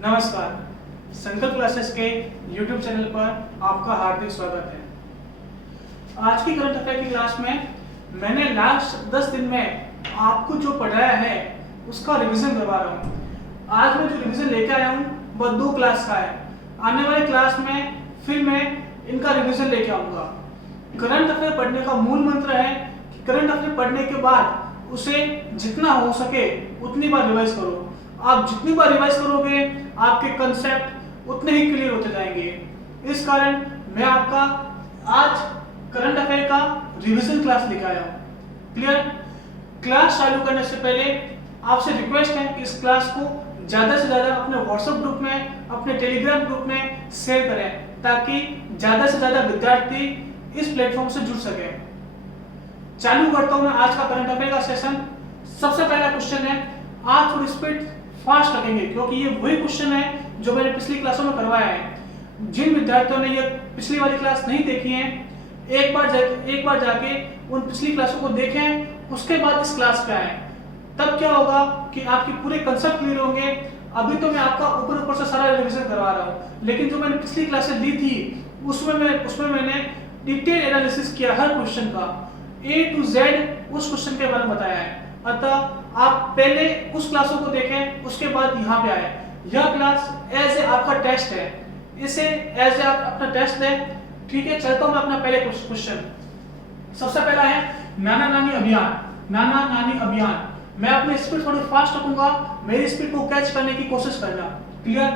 नमस्कार, संकल्प क्लासेस के YouTube चैनल पर आपका हार्दिक स्वागत है। आज की करंट अफेयर की क्लास में मैंने लास्ट 10 दिन में आपको जो पढ़ाया है उसका रिवीजन करवा रहा हूँ। आज मैं जो रिवीजन लेकर आया हूँ वह 2 क्लास का है। आने वाली क्लास में फिर मैं इनका रिवीजन लेके आऊँगा। करंट अफेयर पढ़ने का मूल मंत्र है कि करंट अफेयर पढ़ने के बाद उसे जितना हो सके उतनी बार रिवाइज करो। आप जितनी बार रिवाइज करोगे आपके कंसेप्ट उतने ही क्लियर होते जाएंगे। इस कारण मैं आपका आज करंट अफेयर का रिवीजन क्लास लेकर आया हूं। क्लियर? क्लास चालू करने से पहले आपसे रिक्वेस्ट है कि इस क्लास को ज्यादा से ज्यादा अपने व्हाट्सएप ग्रुप में, अपने टेलीग्राम ग्रुप में शेयर करें ताकि ज्यादा से ज्यादा विद्यार्थी इस प्लेटफॉर्म से जुड़ सके। चालू करता हूं मैं आज का करंट अफेयर का सेशन। सबसे पहला क्वेश्चन है, आज थोड़ी स्पीड फास्ट रखेंगे क्योंकि ये वही क्वेश्चन है जो मैंने पिछली क्लासों में करवाया है। जिन विद्यार्थियों ने ये पिछली वाली क्लास नहीं देखी है, एक बार जाके उन पिछली क्लासों को देखें, उसके बाद इस क्लास पे आए। तब क्या होगा कि आपके पूरे कंसेप्ट क्लियर होंगे। अभी तो मैं आपका ऊपर से सारा रिवीजन करवा रहा हूँ, लेकिन जो मैंने पिछली क्लासेस ली थी उसमें मैंने डिटेल एनालिसिस किया हर क्वेश्चन का, A to Z उस क्वेश्चन के बारे में बताया है। अतः आप पहले उस क्लासों को देखें, उसके बाद यहाँ पे आए। यह क्लास एज ए आपका टेस्ट है, इसे एज ए आप अपना टेस्ट लें। ठीक है, चलता हूँ मैं अपना पहले क्वेश्चन। सबसे पहला है नाना नानी अभियान। नाना नानी अभियान, मैं अपनी स्पीड थोड़ी फास्ट रखूंगा, मेरी स्पीड को कैच करने की कोशिश करना। क्लियर?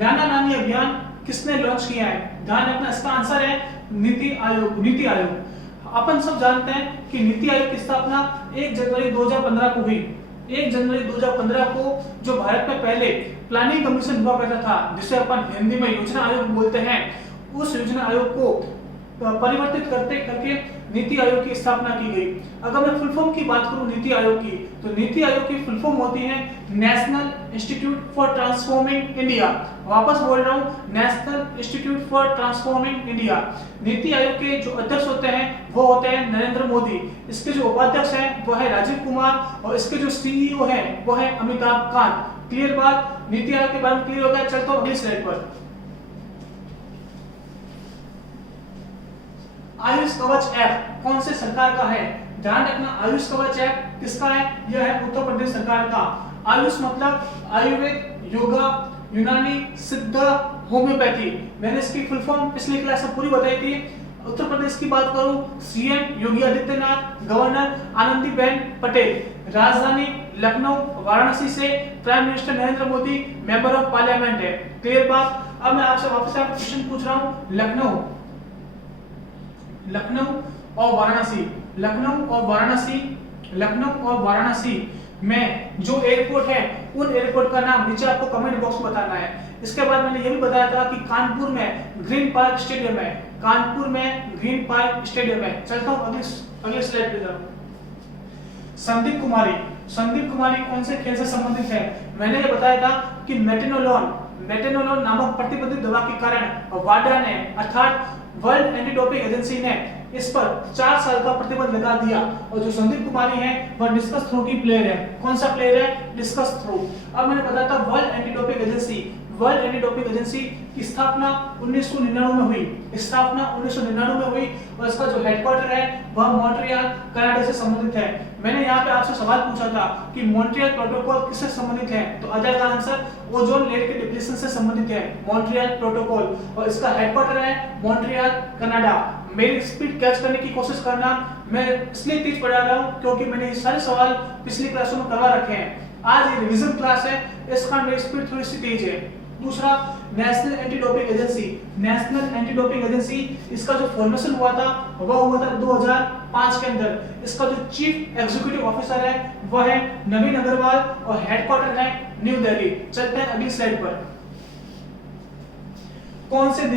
नाना नानी अभियान किसने लॉन्च किया है? ध्यान रखना, इसका आंसर है नीति आयोग। नीति आयोग अपन सब जानते हैं कि नीति आयोग की स्थापना 1 जनवरी 2015 को हुई। 1 जनवरी 2015 को जो भारत में पहले प्लानिंग कमीशन हुआ करता था, जिसे अपन हिंदी में योजना आयोग बोलते हैं, उस योजना आयोग को परिवर्तित करके नीति आयोग की स्थापना की गई। अगर मैं फुल फॉर्म की बात करूं नीति आयोग की, तो नीति आयोग की फुल फॉर्म होती है national institute for transforming India. वापस बोल रहा हूं, national institute for transforming India. NITI Aayog के जो अध्यक्ष होते हैं वो होते हैं नरेंद्र मोदी। इसके जो उपाध्यक्ष हैं वो है राजीव कुमार, और इसके जो सीईओ हैं वो है अमिताभ कांत। क्लियर बात? नीति आयोग के बारे में क्लियर हो गया। चलता हूं अगली स्लाइड पर। आयुष कवच ऐप कौन से सरकार का है? ध्यान रखना, आयुष कवच ऐप किसका है? यह है उत्तर प्रदेश सरकार का। आयुष मतलब आयुर्वेद, योगा, यूनानी, सिद्ध, होम्योपैथी। मैंने इसकी फुल फॉर्म पिछली क्लास में पूरी बताई थी। उत्तर प्रदेश की बात करूं, सीएम योगी आदित्यनाथ, गवर्नर आनंदीबेन पटेल, राजधानी लखनऊ, वाराणसी से prime minister Narendra Modi member of parliament है। क्लियर बात? अब मैं आपसे वापस क्वेश्चन पूछ रहा हूं, लखनऊ और वाराणसी में जो एयरपोर्ट है उन एयरपोर्ट का नाम नीचे आपको कमेंट बॉक्स में बताना है। इसके बाद मैंने ये भी बताया था कि कानपुर में ग्रीन पार्क स्टेडियम है। चलता हूं अगले स्लाइड पे जाऊं। संदीप कुमारी कौन से खेल से संबंधित है? मैंने ये बताया था कि मेटेनोलोन नामक प्रतिबंधित दवा के कारण वाडा ने अर्थात वर्ल्ड एंटी डोपिंग एजेंसी ने इस पर 4 साल का प्रतिबंध लगा दिया। और जो संदीप कुमारी है वह डिस्कस थ्रो की प्लेयर है। कौन सा प्लेयर है? Discus throw. अब मैंने बताया था वर्ल्ड एंटी डोपिंग एजेंसी की स्थापना 1999 में हुई। और इसका जो हेडक्वार्टर है वह मॉन्ट्रियल कनाडा से संबंधित है। मैंने यहाँ पे आपसे सवाल पूछा था कि मॉन्ट्रियल प्रोटोकॉल किससे संबंधित है, तो आ जाएगा आंसर ओजोन लेयर के डिप्लीशन से संबंधित है मॉन्ट्रियल प्रोटोकॉल, और इसका हेडक्वार्टर है मॉन्ट्रियल कनाडा। मेरी स्पीड कैच करने की कोशिश करना, मैं इसलिए तेज पढ़ा रहा हूँ क्योंकि मैंने ये सारे सवाल पिछली क्लासों में करवा रखे हैं। आज ये रिवीजन क्लास है, इस कारण मेरी स्पीड थोड़ी सी तेज है। दूसरा, नेशनल एंटी डोपिंग एजेंसी, इसका जो फॉर्मेशन हुआ था वह हुआ था 2005 के अंदर। इसका जो चीफ एग्जीक्यूटिव ऑफिसर है वह है नवीन अग्रवाल और हेडक्वार्टर है न्यू दिल्ली। चलते हैं अगली स्लाइड पर। कौन से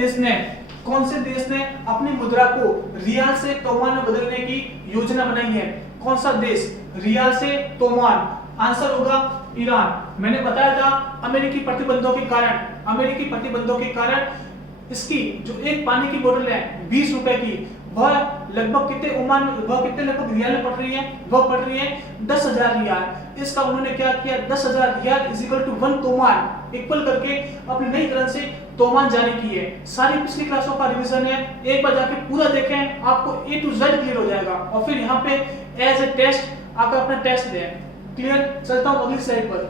देश ने अपनी मुद्रा को रियाल से तोमान में बदलने की योजना बनाई है? कौन सा देश? रियाल से तोमान। आंसर होगा ईरान। मैंने बताया था अमेरिकी प्रतिबंधों के कारण इसकी जो एक पानी की बोतल है 20 रुपए की, वह लगभग कितने ओमान, वह कितने लगभग रियाल में पड़ रही है, वह पड़ रही है 10,000 रियाल। इसका उन्होंने क्या किया, 10,000 riyal is equal to 1 toman equal करके अपनी नई करेंसी तोमान जारी की है। सारी पिछली क्लासों का रिवीजन है, एक बार जाके पूरा देखें, आपको A to Z क्लियर हो जाएगा और फिर यहाँ पे एज ए टेस्ट आकर अपना टेस्ट दें। क्लियर, चलता हूँ अगली स्लाइड पर।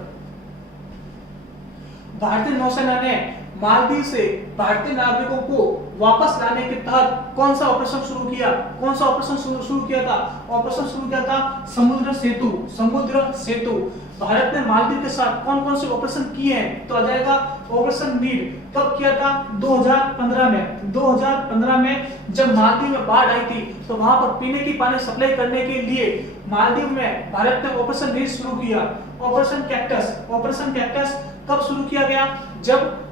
भारतीय नौसेना ने मालदीव से भारतीय नागरिकों को वापस लाने के तहत कौन सा ऑपरेशन शुरू किया, कौन सा ऑपरेशन शुरू किया था, ऑपरेशन शुरू किया था समुद्र सेतु, समुद्र सेतु। भारत ने मालदीव के साथ कौन कौन से ऑपरेशन किए हैं, तो आ जाएगा ऑपरेशन नील। कब किया था, 2015 में। 2015 में जब मालदीव में बाढ़ आई थी तो वहां पर पीने की पानी सप्लाई करने के लिए मालदीव में भारत ने ऑपरेशन नील शुरू किया। ऑपरेशन कैक्टस, ऑपरेशन कैक्टस कब शुरू किया गया, जब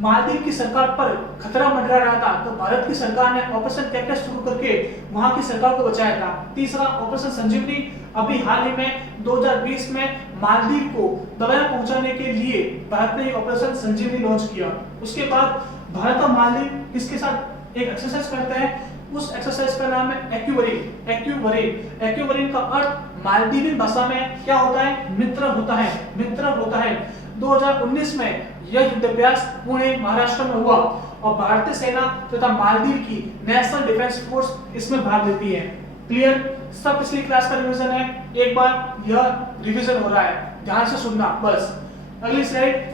मालदीव की सरकार पर खतरा मंडरा रहा था तो भारत की सरकार ने ऑपरेशन कैक्टस शुरू करके वहां की सरकार को बचाया था। तीसरा ऑपरेशन संजीवनी, अभी हाल ही में 2020 में मालदीव को दवाइयां पहुंचाने के लिए भारत ने ऑपरेशन संजीवनी लॉन्च किया। उसके बाद भारत और मालदीव किसके साथ एक एक्सरसाइज करते हैं, उस एक्सरसाइज का नाम है एक्यूवरीन। एक्यूवरीन, एक्यूवरीन का अर्थ मालदीवी भाषा में क्या होता है, मित्र होता है, मित्र होता है। 2019 में यह युद्धाभ्यास पुणे महाराष्ट्र में हुआ और भारतीय सेना तथा मालदीव की नेशनल डिफेंस फोर्स इसमें भाग लेती है। क्लियर, सब पिछली क्लास का रिवीजन है, एक बार यह रिवीजन हो रहा है, ध्यान से सुनना बस। अगली स्लाइड।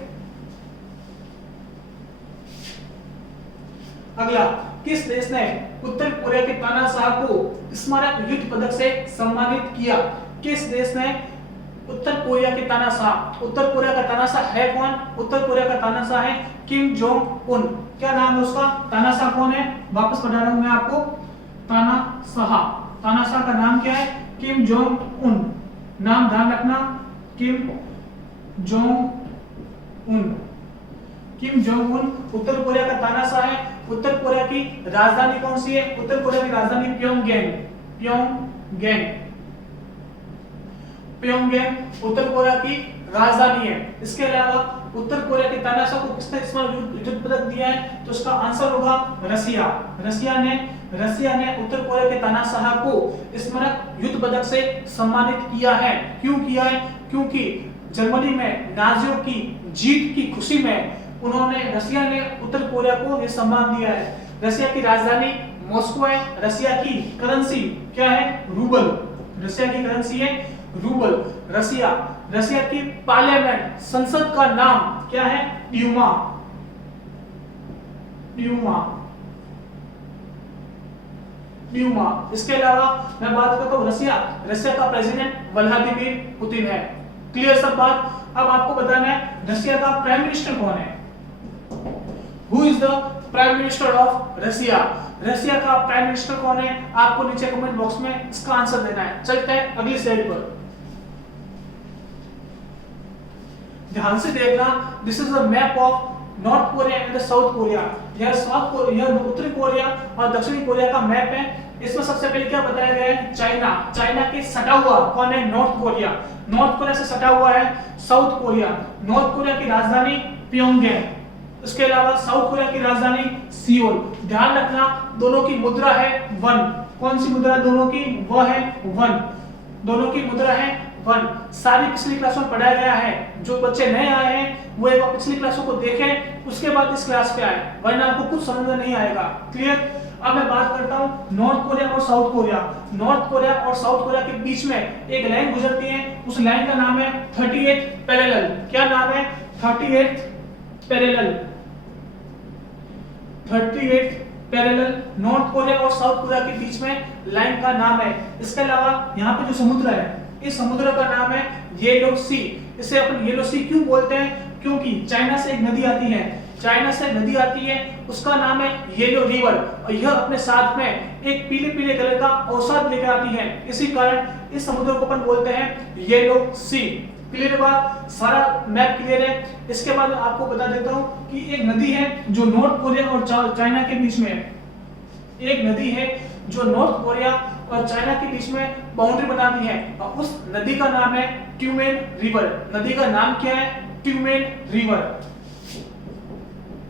अगला, किस देश ने उत्तर कोरिया के तानाशाह को स्मारक युद्ध पदक से सम्मानित किया? किस देश ने उत्तर कोरिया के तानाशाह, उत्तर कोरिया का तानाशाह है कौन, उत्तर कोरिया का तानाशाह है किम जोंग उन। क्या नाम है उसका, तानाशाह कौन है, वापस बता रहा हूं मैं आपको, तानाशाह, तानाशाह का नाम क्या है, किम जोंग उन। नाम ध्यान रखना, Kim Jong Un, Kim Jong Un उत्तर कोरिया का तानाशाह है। उत्तर कोरिया की राजधानी कौन सी है, उत्तर कोरिया की राजधानी प्योंगयांग, प्योंगयांग, प्योंगयांग उत्तर कोरिया की राजधानी है। इसके अलावा उत्तर कोरिया के तानाशाह को किसने स्मारक युद्ध पदक दिया है, तो इसका आंसर होगा रसिया। रसिया ने उत्तर कोरिया के तानाशाह को स्मारक युद्ध पदक से सम्मानित किया है। क्यों किया है, क्योंकि जर्मनी में नाजियों की जीत की खुशी में उन्होंने, रसिया ने उत्तर कोरिया को यह सम्मान दिया है। रसिया की राजधानी मॉस्को है, रसिया की करेंसी क्या है, रूबल, रसिया की करेंसी है रूबल। रसिया की पार्लियामेंट, संसद का नाम क्या है, ड्यूमा, ड्यूमा, ड्यूमा। इसके अलावा मैं बात करता हूं रसिया का प्रेसिडेंट व्लादिमीर पुतिन है। क्लियर सब बात। अब आपको बताना है रसिया का प्राइम मिनिस्टर कौन है, who is the prime minister of Russia. Russia का प्राइम मिनिस्टर कौन है, आपको नीचे कमेंट बॉक्स में इसका आंसर देना है। चलते हैं अगली स्लाइड पर, ध्यान से देखना। This is the map of north Korea and the south Korea. यह उत्तरी कोरिया और दक्षिणी कोरिया का मैप है। इसमें सबसे पहले क्या बताया गया है, चाइना के सटा हुआ कौन है, नॉर्थ कोरिया, नॉर्थ कोरिया से सटा हुआ है साउथ कोरिया। नॉर्थ कोरिया की राजधानी प्योंगयांग, इसके अलावा साउथ कोरिया की राजधानी सियोल। ध्यान रखना दोनों की मुद्रा है वन। कौन सी मुद्रा दोनों की, वह है वन, दोनों की मुद्रा है वन। सारी पिछली क्लासों में पढ़ाया गया है, जो बच्चे नए आए हैं वो एक बार पिछली क्लासों को देखें, उसके बाद इस क्लास पे आए, वरना आपको कुछ समझ में नहीं आएगा। क्लियर। अब मैं बात करता हूं नॉर्थ कोरिया और साउथ कोरिया। नॉर्थ कोरिया और साउथ कोरिया के बीच में एक लाइन गुजरती है, उस लाइन का नाम है 38th पैरेलल। क्या नाम है, 38th parallel, 38th parallel. North Korea और साउथ कोरिया के बीच में लाइन का नाम है। इसके अलावा यहाँ पे जो समुद्र है, इस समुद्र का नाम है येलो सी। इसे अपन येलो सी क्यों बोलते हैं, क्योंकि चाइना से एक नदी आती है, चाइना से नदी आती है, उसका नाम है येलो रिवर, और यह अपने साथ में एक पीले पीले कलर का औषध लेकर आती है, इसी कारण इस समुद्र को अपन बोलते हैं येलो सी। क्लियर बात, सारा मैप क्लियर है। इसके बाद आपको बता देता हूं कि एक नदी है जो नॉर्थ कोरिया और चाइना के बीच में है। एक नदी है जो नॉर्थ कोरिया और चाइना के बीच में बाउंड्री बनाती है, और उस नदी का नाम है ट्यूमेन रिवर। नदी का नाम क्या है, ट्यूमेन रिवर,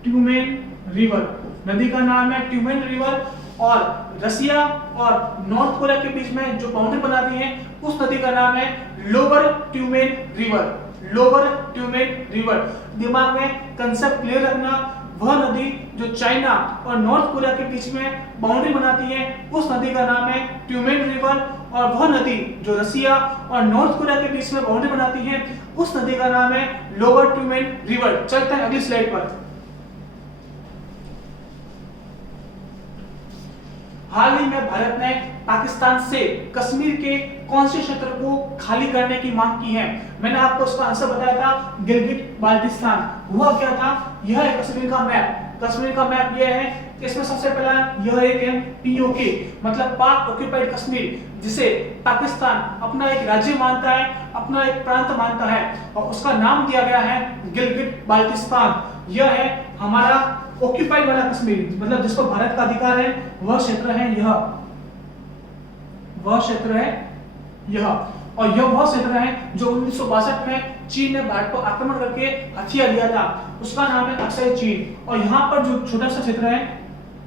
ट्यूमेन रिवर, नदी का नाम है ट्यूमेन रिवर। और रसिया और नॉर्थ कोरिया के बीच में जो बाउंड्री बनाती है उस नदी का नाम है lower Tyumen river. Lower Tyumen river, दिमाग में कंसेप्ट क्लियर रखना। वह नदी जो चाइना और नॉर्थ कोरिया के बीच में बाउंड्री बनाती है उस नदी का नाम है ट्यूमेन रिवर, और वह नदी जो रसिया और नॉर्थ कोरिया के बीच में बाउंड्री बनाती है उस नदी का नाम है लोअर ट्यूमेन रिवर। चलते हैं अगली स्लाइड पर। हाल ही में भारत ने पाकिस्तान से कश्मीर के कौन से क्षेत्र को खाली करने की मांग की है? मैंने आपको उसका आंसर बताया था, गिलगिट बाल्टिस्तान। हुआ क्या था, यह है कश्मीर का मैप। कश्मीर का मैप यह है, इसमें सबसे पहला यह एक है POK, मतलब पाक ऑक्यूपाइड कश्मीर, जिसे पाकिस्तान अपना एक राज्य मानता है, अपना एक प्रांत मानता है, और उसका नाम दिया गया है गिलगिट बाल्टिस्तान। यह है हमारा ऑक्यूपाइड वाला कश्मीर, मतलब जिसको भारत का अधिकार है, वह क्षेत्र है यह, वह क्षेत्र है यह, और यह वह क्षेत्र है जो 1962 में चीन ने भारत पर आक्रमण करके हथिया लिया था, उसका नाम है अक्साई चीन। और यहाँ पर जो छोटा सा क्षेत्र है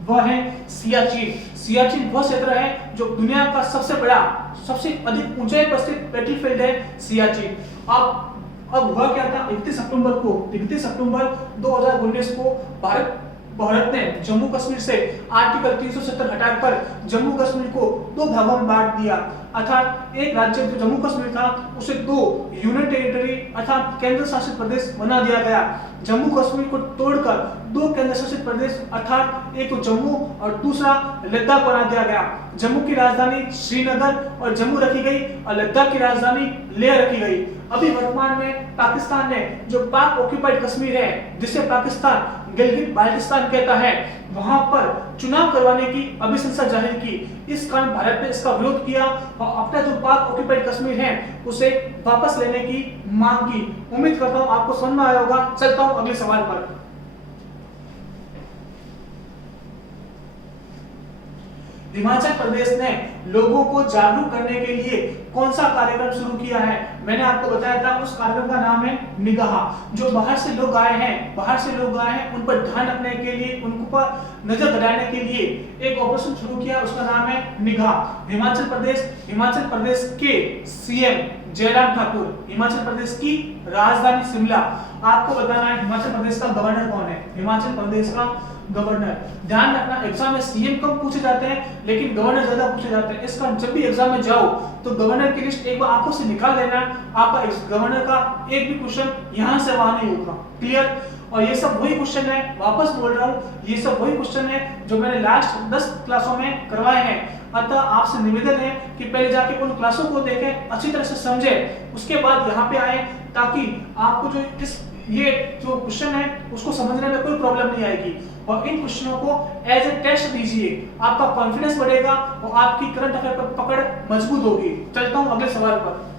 वह है सियाचिन। सियाचिन वह क्षेत्र है जो दुनिया का सबसे बड़ा, सबसे अधिक ऊंचाई पर स्थित बैटलफील्ड है सियाचिन। अब हुआ क्या था, 31 अक्टूबर 2019 को भारत ने जम्मू कश्मीर से आर्टिकल 370 हटाकर जम्मू कश्मीर को दो भागों में बांट दिया, अर्थात एक राज्य जो जम्मू कश्मीर था उसे दो यूनियन टेरिटरी अर्थात केंद्र शासित प्रदेश बना दिया गया। जम्मू कश्मीर को तोड़कर दो केंद्र शासित प्रदेश अर्थात एक तो जम्मू और दूसरा लद्दाख बना दिया गया। जम्मू की राजधानी श्रीनगर और जम्मू रखी गई और लद्दाख की राजधानी लेह रखी गई। अभी वर्तमान में पाकिस्तान ने जो पाक ऑक्यूपाइड कश्मीर है, जिसे पाकिस्तान गिलगिट बाल्टिस्तान कहता है, वहां पर चुनाव करवाने की अभिशंसा जाहिर की। इस कारण भारत ने इसका विरोध किया और अपना जो पाक ऑक्यूपाइड कश्मीर है उसे वापस लेने की मांग की। उम्मीद करता हूं आपको समझ में आया होगा। चलता हूं अगले सवाल पर। हिमाचल प्रदेश ने लोगों को जागरूक करने के लिए कौन सा कार्यक्रम शुरू किया है? मैंने आपको बताया था, उस कार्यक्रम का नाम है निगाह। जो बाहर से लोग आए हैं उन पर ध्यान रखने के लिए, उन पर नजर गड़ाने के लिए एक ऑपरेशन शुरू किया, उसका नाम है निगाह। हिमाचल प्रदेश के CM जयराम ठाकुर, हिमाचल प्रदेश की राजधानी शिमला। आपको बताना है हिमाचल प्रदेश का गवर्नर कौन है। हिमाचल प्रदेश का गवर्नर, ध्यान रखना एग्जाम में CM कम पूछे जाते हैं लेकिन गवर्नर ज्यादा पूछे जाते हैं। इसका जब भी एग्जाम में जाओ तो गवर्नर की लिस्ट एक बार आंखों से निकाल लेना। आपका गवर्नर का एक भी क्वेश्चन यहां से वहां नहीं होगा। क्लियर? और ये सब वही क्वेश्चन है, वापस बोल रहा हूँ, ये सब वही क्वेश्चन है जो मैंने लास्ट 10 क्लासों में करवाए हैं। अतः आपसे निवेदन है कि पहले जाके उन क्लासों को देखें, अच्छी तरह से समझें, उसके बाद यहाँ पे आए, ताकि आपको जो ये जो क्वेश्चन है उसको समझने में कोई प्रॉब्लम नहीं आएगी। और इन क्वेश्चनों को एज ए टेस्ट दीजिए, आपका कॉन्फिडेंस बढ़ेगा और आपकी करंट अफेयर पर पकड़ मजबूत होगी। चलता हूं अगले सवाल पर।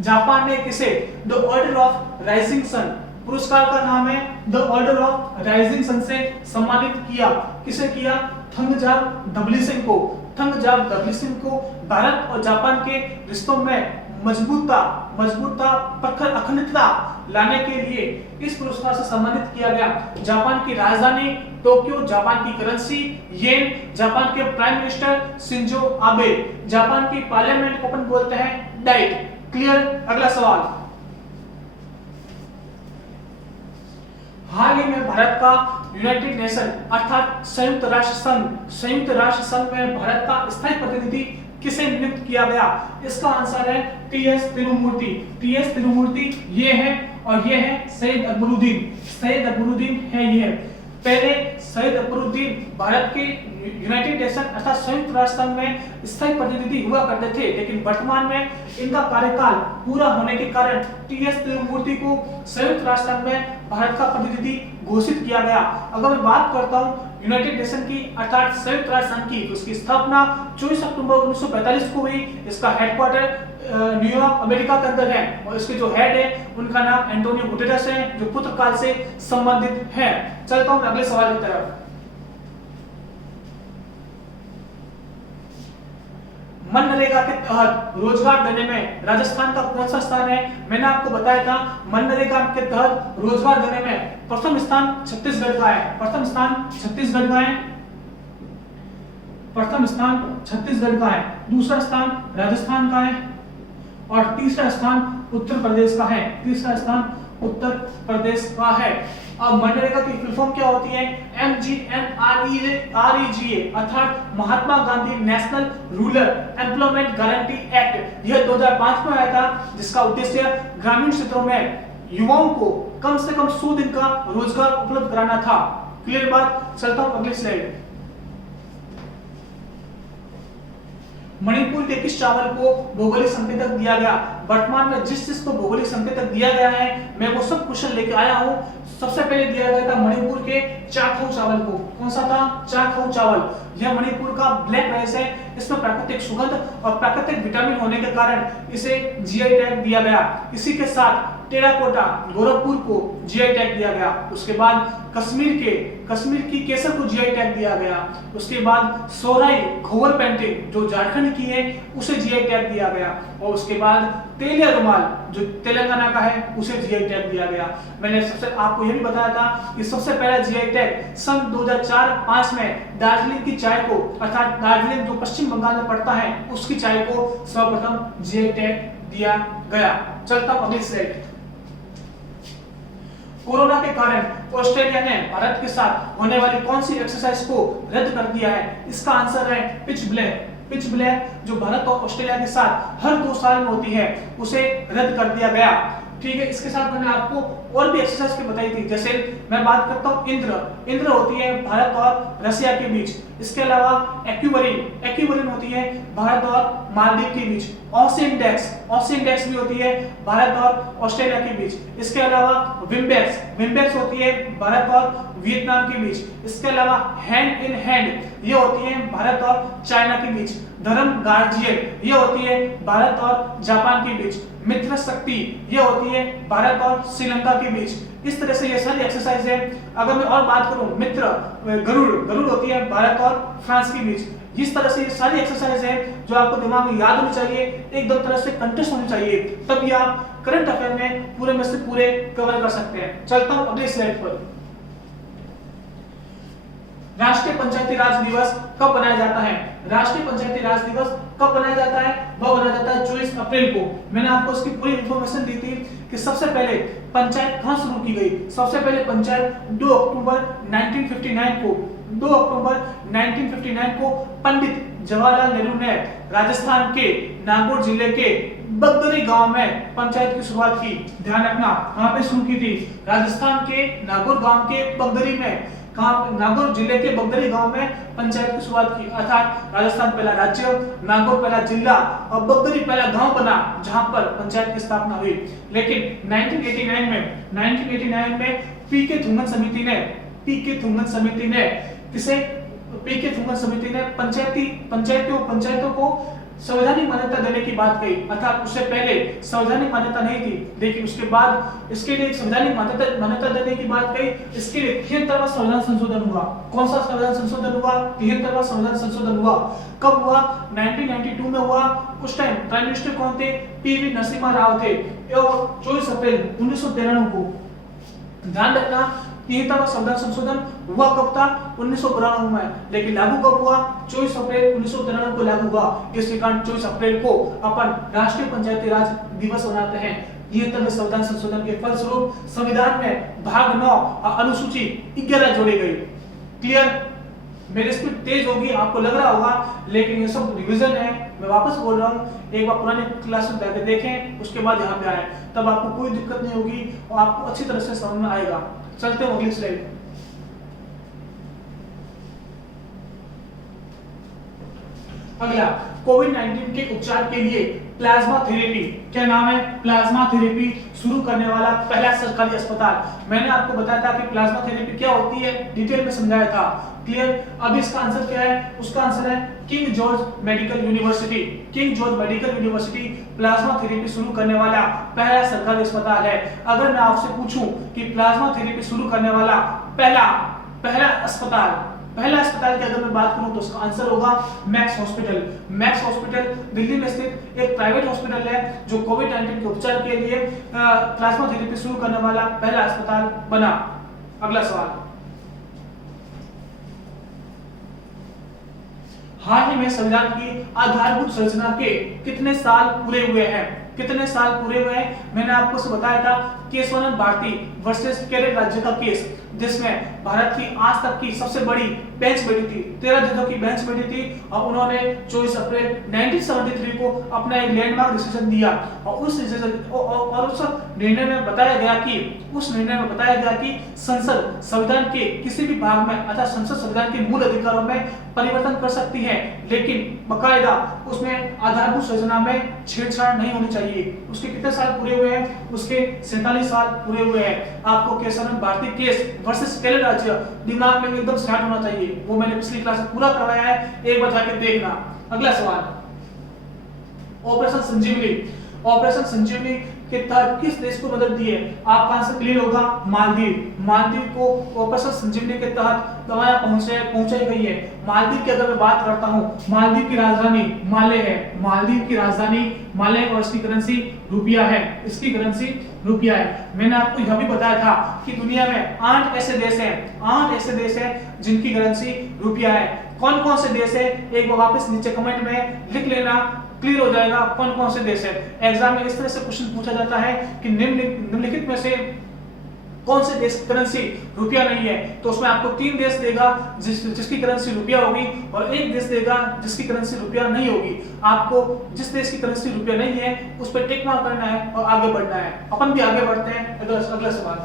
जापान ने किसे the order of rising sun, पुरस्कार का नाम है the order of rising sun से सम्मानित किया? किसे किया? थंगजाप दबलिसिंग को। थंगजाप दबलिसिंग को भारत और जापान के रिश्तों में मजबूतता, प्रखर अखंडता लाने के लिए इस पुरस्कार से सम्मानित किया गया। जापान की राजधानी टोक्यो, जापान की करेंसी येन, जापान के prime minister Shinzo Abe, Japan की पार्लियामेंट को अपन बोलते हैं डाइट। क्लियर? अगला सवाल। हाल ही में भारत का यूनाइटेड नेशन अर्थात संयुक्त राष्ट्र संघ में भारत का स्थायी प्रतिनिधि किसे नियुक्त किया गया? इसका आंसर है TS तिरुमूर्ति। TS तिरुमूर्ति ये है, और ये है सैयद अकबरुद्दीन है। ये पहले सैयद अकबरुद्दीन भारत के यूनाइटेड नेशन अर्थात संयुक्त राष्ट्र संघ में स्थायी प्रतिनिधि हुआ करते थे, लेकिन वर्तमान में इनका कार्यकाल पूरा होने के कारण TS तिरुमूर्ति को संयुक्त राष्ट्र संघ में भारत का प्रतिनिधि घोषित किया गया। अगर मैं बात करता हूं यूनाइटेड नेशन की अर्थात संयुक्त राष्ट्र संघ की, तो उसकी स्थापना 24 अक्टूबर 1945 को हुई। इसका हेडक्वार्टर न्यूयॉर्क अमेरिका के अंदर है, और इसके जो हेड है उनका नाम एंटोनियो गुटेरेस है, जो पुर्तगाल से संबंधित है। चलता हूं अगले सवाल की तरफ। मनरेगा के तहत रोजगार देने में राजस्थान का कौन सा स्थान है? मैंने आपको बताया था मनरेगा के तहत रोजगार देने में प्रथम स्थान छत्तीसगढ़ का है। प्रथम स्थान छत्तीसगढ़ का है। प्रथम स्थान छत्तीसगढ़ का है, दूसरा स्थान राजस्थान का है और तीसरा स्थान उत्तर प्रदेश का है। तीसरा स्थान उत्तर प्रदेश का है। अब मनरेगा की फुल फॉर्म क्या होती है? MGNREGA अर्थात Mahatma Gandhi national rural employment guarantee act. यह 2005 में आया था, जिसका उद्देश्य ग्रामीण क्षेत्रों में युवाओं को कम से कम 100 दिन का रोजगार उपलब्ध कराना था। क्लियर बात? चलता हूं अगली स्लाइड। मणिपुर के किस चावल को भौगोलिक संकेतक दिया गया? वर्तमान में जिस चीज को भौगोलिक संकेतक दिया गया है, मैं वो सब क्वेश्चन लेके आया हूं। सबसे पहले दिया गया था मणिपुर के चाखाऊ चावल को। कौन सा था? चाखाऊ चावल। यह मणिपुर का ब्लैक राइस है। इसमें प्राकृतिक सुगंध और प्राकृतिक विटामिन होने के कारण इसे जीआई टैग दिया गया। इसी के साथ टेराकोटा गोरखपुर को जीआई टैग दिया गया। उसके बाद कश्मीर की केसर को जीआई टैग दिया गया। उसके बाद सोराई घोवर पेंटिंग जो झारखंड की है उसे जीआई टैग दिया गया। और उसके बाद तेलिया रुमाल जो तेलंगाना का है उसे जीआई टैग दिया गया। मैंने सबसे आपको यह भी बताया था कि सबसे पहला जीआई टैग सन 2004-5 में दार्जिलिंग की चाय को, अर्थात दार्जिलिंग जो पश्चिम बंगाल में पड़ता है उसकी चाय को सर्वप्रथम जीआई टैग दिया गया। चलता हूं अगली स्लाइड। कोरोना के कारण ऑस्ट्रेलिया ने भारत के साथ होने वाली कौन सी एक्सरसाइज को रद्द कर दिया है? इसका आंसर है पिच ब्लैक। पिच ब्लैक जो भारत और ऑस्ट्रेलिया के साथ हर 2 साल में होती है उसे रद्द कर दिया गया। ठीक है, इसके साथ मैंने आपको और भी एक्सरसाइज की बताई थी। जैसे मैं बात करता हूँ इंद्र होती है भारत और रशिया के बीच। इसके अलावा एक्यूबरीन होती है भारत और मालदीव के बीच। ऑसिनडेक्स भी होती है भारत और ऑस्ट्रेलिया के बीच। इसके अलावा विम्बेक्स होती है भारत और वियतनाम के बीच। इसके अलावा हैंड इन हैंड ये होती है भारत और चाइना के बीच। धर्म गार्जियन ये होती है भारत और जापान के बीच। मित्र शक्ति ये होती है भारत और श्रीलंका के बीच। इस तरह से ये सारी एक्सरसाइज है। अगर मैं और बात करूं मित्र गरुड़ होती है भारत और फ्रांस के बीच। इस तरह से ये सारी एक्सरसाइज है जो आपको दिमाग में याद होनी चाहिए, एकदम तरह से कंटेस्ट होनी चाहिए, तभी आप करंट अफेयर में पूरे में से पूरे कवर कर सकते हैं। चलता हूं अगले स्लाइड पर। राष्ट्रीय पंचायती राज दिवस कब बनाया जाता है? राष्ट्रीय पंचायती राज दिवस कब बनाया जाता है? वह बनाया जाता है 24 अप्रैल को। मैंने आपको इसकी पूरी इंफॉर्मेशन दी थी कि सबसे पहले पंचायत कहां शुरू की गई। सबसे पहले पंचायत 2 अक्टूबर 1959 को पंडित जवाहरलाल नेहरू ने राजस्थान के नागौर जिले के बगदरी गांव में पंचायत की शुरुआत की। ध्यान रखना, कहां पे शुरू की थी? राजस्थान के नागौर गांव के बगदरी में, नागौर जिले के बगदरी गांव में पंचायत की शुरुआत की। अर्थात राजस्थान पहला राज्य, नागौर पहला जिला और बगदरी पहला गांव बना जहां पर पंचायत की स्थापना हुई। लेकिन 1989 में पीके थुंगन समिति ने पंचायतों को संवैधानिक मान्यता देने की बात कही। अर्थात उससे पहले संवैधानिक मान्यता नहीं थी, लेकिन उसके बाद इसके लिए संवैधानिक मान्यता देने की बात कही। इसके लिए 73वां संविधान संशोधन हुआ। कौन सा संविधान संशोधन हुआ? 73वां संविधान संशोधन हुआ। कब हुआ? 1992 में हुआ। उस टाइम प्राइम मिनिस्टर कौन थे? पीवी नरसिम्हा राव थे। 24 अप्रैल 1993 को। ध्यान रखना, 73वां संविधान संशोधन हुआ कब था? 1992 में। लेकिन लागू कब हुआ? 24 अप्रैल 1993 को लागू हुआ। इसी कारण 24 अप्रैल को अपन राष्ट्रीय पंचायती राज दिवस मनाते हैं। 73वें संविधान संशोधन के फलस्वरूप संविधान में भाग 9 अनुसूची 11 जोड़ी गई। क्लियर? मेरी स्पीड तेज होगी, आपको लग रहा होगा, लेकिन ये सब रिवीजन है। मैं वापस बोल रहा हूँ, एक बार पुराने क्लास में जाकर देखें, उसके बाद यहाँ पे आए, तब आपको कोई दिक्कत नहीं होगी और आपको अच्छी तरह से समझ में आएगा। चलते हैं अगली स्लाइड। अगला, कोविड-19 के उपचार के लिए प्लाज्मा थेरेपी, क्या नाम है? प्लाज्मा थेरेपी शुरू करने वाला पहला सरकारी अस्पताल। मैंने आपको बताया था कि प्लाज्मा थेरेपी क्या होती है, डिटेल में समझाया था। क्लियर? अब इसका आंसर क्या है? उसका आंसर है king George medical university plasma therapy शुरू करने वाला पहला सरकारी अस्पताल है। अगर मैं आपसे पूछूं कि प्लाज्मा थेरेपी शुरू करने वाला पहला अस्पताल पहला अस्पताल की अगर मैं बात करूं तो उसका आंसर होगा max hospital. Max hospital Delhi में स्थित एक प्राइवेट हॉस्पिटल है जो कोविड-19 के उपचार के लिए प्लाज्मा थेरेपी शुरू करने वाला पहला अस्पताल बना। अगला सवाल, हाल ही में संविधान की आधारभूत संरचना के कितने साल पूरे हुए हैं? कितने साल पूरे हुए हैं? मैंने आपको से बताया था केशवानंद भारती वर्सेस केरल राज्य का केस, जिसमें भारत की आज तक की सबसे बड़ी बेंच बैठी थी, 13 जजों की बेंच बैठी थी और उन्होंने 24 अप्रैल 1973 को अपना एक लैंडमार्क डिसीजन दिया और उस निर्णय में बताया गया कि संसद संविधान के किसी भी भाग में अथवा संसद संविधान के मूल अधिकारों में परिवर्तन कर सकती है, लेकिन बकायदा उसमें आधारभूत संरचना में छेड़छाड़ नहीं होनी चाहिए। उसके कितने साल पूरे हुए हैं? उसके 47 साल पूरे हुए हैं। आपको केशवानंद भारती केस वर्सेस केरल राज्य दिमाग में एकदम सेट होना चाहिए, वो मैंने पिछली क्लास में पूरा करवाया है, एक बार जाके देखना। अगला सवाल, ऑपरेशन संजीवनी। ऑपरेशन संजीवनी के तहत किस देश को मदद दी है? आपका आंसर क्लियर होगा, मालदीव। मालदीव को ऑपरेशन संजीवनी के तहत दवाएं पहुंचाई गई है। मालदीव की अगर मैं बात करता हूं, मालदीव की राजधानी माले है। मालदीव की राजधानी माले और इसकी करेंसी रुपया है। इसकी करेंसी रुपया है। मैंने आपको यह भी बताया था कि दुनिया में 8 ऐसे देश हैं जिनकी करेंसी रुपया है। कौन कौन से देश है एक बार वापस नीचे कमेंट में लिख लेना, क्लियर हो जाएगा कौन कौन से देश है। एग्जाम में इस तरह से क्वेश्चन पूछा जाता है कि निम्नलिखित में से कौन से देश की करेंसी रुपया नहीं है, तो उसमें आपको 3 देश देगा जिसकी करेंसी रुपया होगी और एक देश देगा जिसकी करेंसी रुपया नहीं होगी। आपको जिस देश की करेंसी रुपया नहीं है उस पर टिक मार्क करना है और आगे बढ़ना है। अपन भी आगे बढ़ते हैं। अगला सवाल,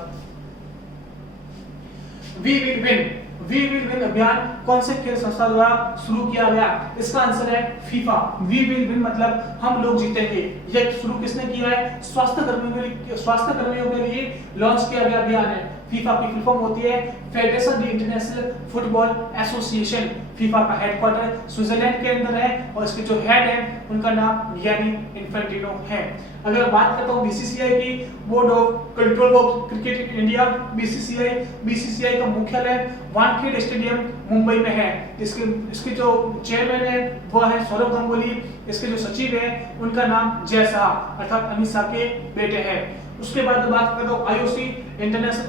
वी विल विन अभियान कौन से खेल संस्था द्वारा शुरू किया गया? इसका आंसर है फीफा। वी विल विन मतलब हम लोग जीतेंगे। यह शुरू किसने किया है? स्वास्थ्य कर्मियों के लिए लॉन्च किया गया अभियान है। फीफा की फुल फॉर्म होती है federation D international football association. FIFA का हेडक्वार्टर स्विट्जरलैंड के अंदर है और इसके जो हेड है उनका नाम गियानी इन्फेंटिनो है। अगर बात करता हूँ बीसीसीआई की, board of control of cricket in India, BCCI का मुख्यालय वानखेड़े स्टेडियम मुंबई में है। इसके जो चेयरमैन है वह है सौरभ गांगुली। इसके जो सचिव है उनका नाम जय शाह अर्थात अमित शाह के बेटे हैं। उसके बाद बात करता हूँ आईओसी इंटरनेशनल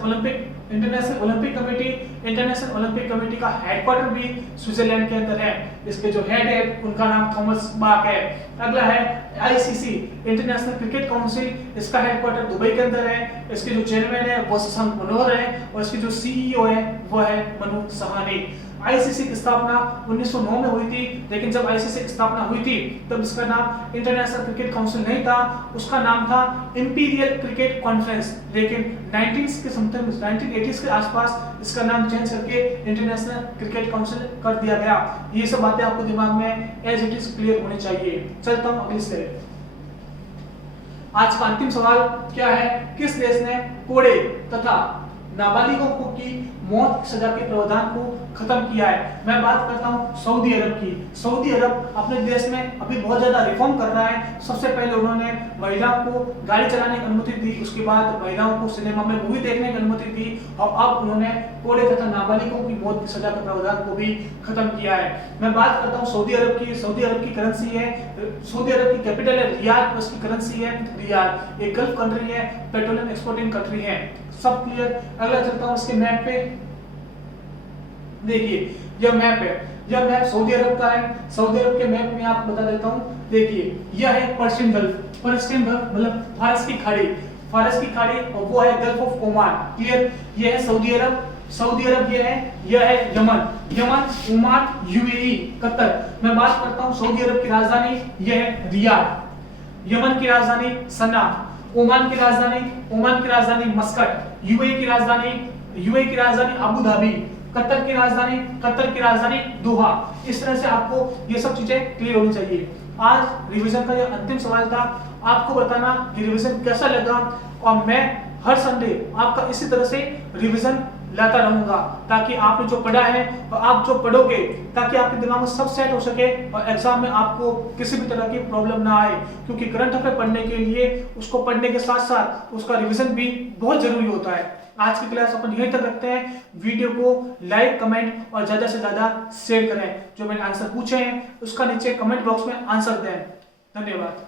ओलंपिक कमेटी का हेडक्वार्टर भी स्विट्जरलैंड के अंदर है। इसके जो हेड है उनका नाम थॉमस बाक है। अगला है आईसीसी इंटरनेशनल क्रिकेट काउंसिल। इसका हेडक्वार्टर दुबई के अंदर है। इसके जो चेयरमैन है वो शशांक मनोहर है और इसके जो सीईओ है वो है मनोज सहानी। आईसीसी की स्थापना 1909 में हुई थी, लेकिन जब आईसीसी की स्थापना हुई थी तब इसका नाम इंटरनेशनल क्रिकेट काउंसिल नहीं था, उसका नाम था इंपीरियल क्रिकेट कॉन्फ्रेंस। लेकिन 1980s के आसपास इसका नाम चेंज करके इंटरनेशनल क्रिकेट काउंसिल कर दिया गया। ये सब बातें आपको दिमाग में एज इट इज क्लियर होनी चाहिए। चलता हूं अगली स्लाइड। आज का अंतिम सवाल क्या है? किस देश ने कोड़े तथा नाबालिगों की मौत की सजा के प्रावधान को खत्म किया है? मैं बात करता हूं सऊदी अरब की। सऊदी अरब अपने देश में अभी बहुत ज्यादा रिफॉर्म कर रहा है। सबसे पहले उन्होंने महिलाओं को गाड़ी चलाने की अनुमति दी, उसके बाद महिलाओं को सिनेमा में मूवी देखने की अनुमति दी और अब उन्होंने कोड़े तथा नाबालिगों की मौत की सजा के प्रावधान को भी खत्म किया है। मैं बात करता हूँ सऊदी अरब की। सऊदी अरब की करेंसी है, सऊदी अरब की कैपिटल है रियाद, उसकी करेंसी है रियाल। एक गल्फ कंट्री है, पेट्रोलियम एक्सपोर्टिंग कंट्री है। सब क्लियर? अगला चलता हूँ इसके मैप पे। देखिए यह मैप है, यह मैप सऊदी अरब का है। सऊदी अरब के मैप में आपको बता देता हूँ। देखिए यह है पर्शियन गल्फ मतलब फारस की खाड़ी और वो है गल्फ ऑफ ओमान। क्लियर? यह है सऊदी अरब यह है यमन, ओमान, यूएई, कतर। मैं बात करता हूँ सऊदी अरब की राजधानी यह है रियाद, यमन की राजधानी सना, ओमान की राजधानी मस्कट, यूएई की राजधानी अबू धाबी, कतर की राजधानी दोहा। इस तरह से आपको ये सब चीजें क्लियर होनी चाहिए। आज रिवीजन का ये अंतिम सवाल था। आपको बताना कि रिवीजन कैसा लगा और मैं हर संडे आपका इसी तरह से रिवीजन लाता रहूंगा ताकि आपने जो पढ़ा है और आप जो पढ़ोगे ताकि आपके दिमाग में सब सेट हो सके और एग्जाम में आपको किसी भी तरह की प्रॉब्लम ना आए। क्योंकि करंट अफेयर पढ़ने के लिए उसको पढ़ने के साथ साथ उसका रिवीजन भी बहुत जरूरी होता है। आज की क्लास अपन यहीं तक रखते हैं। वीडियो को लाइक, कमेंट और ज्यादा से ज्यादा शेयर करें। जो मैंने आंसर पूछे हैं उसका नीचे कमेंट बॉक्स में आंसर दें। धन्यवाद।